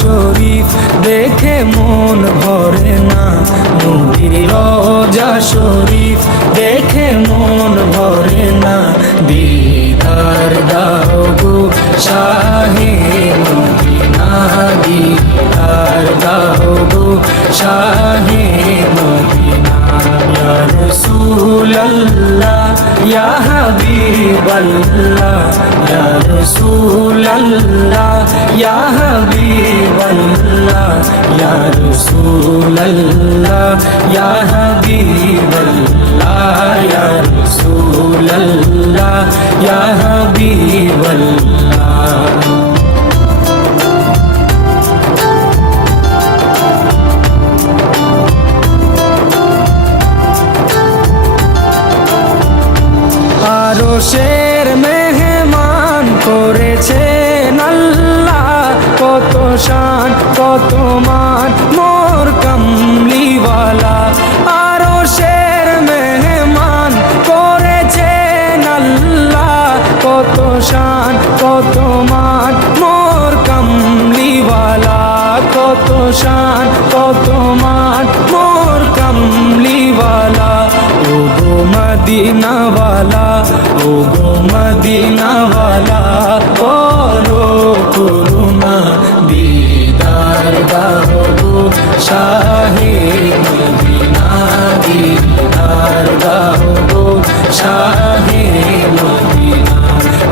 শরীফ দেখে মন ভরে না, নবীর রওজা শরীফ দেখে মন ভরে না। দিদার দাও গো শাহে মদিনা, দিদার দাও গো শাহে মদিনা। ইয়া রাসূলুল্লাহ ইয়া হাবিবাল্লাহ, ইয়া রাসূলুল্লাহ ইয়া হাবিবাল্লাহ, ইয়া রাসূলুল্লাহ ইয়া হাবিবাল্লাহ, ইয়া রাসূলুল্লাহ ইয়া হাবিবাল্লাহ। আরশের মেহমান করেছেন আল্লাহ, কত শান কত মান মোর কামলিওয়ালা। আরশের মেহমান করেছেন আল্লাহ, কত শান কত মান মোর কামলিওয়ালা, কত শান কত মান মোর কামলিওয়ালা। ও গো মদিনাওয়ালা, ও গো মদিনাওয়ালা, করো করুণা দিদার দাও গো শাহে মদিনা, দিদার দাও গো শাহে মদিনা।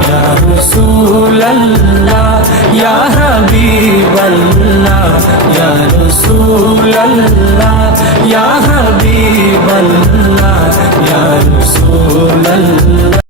ইয়া রাসূলুল্লাহ ইয়া হাবিবাল্লাহ, ইয়া রাসূলুল্লাহ ইয়া হাবিবাল্লাহ, ইয়া রাসূলুল্লাহ।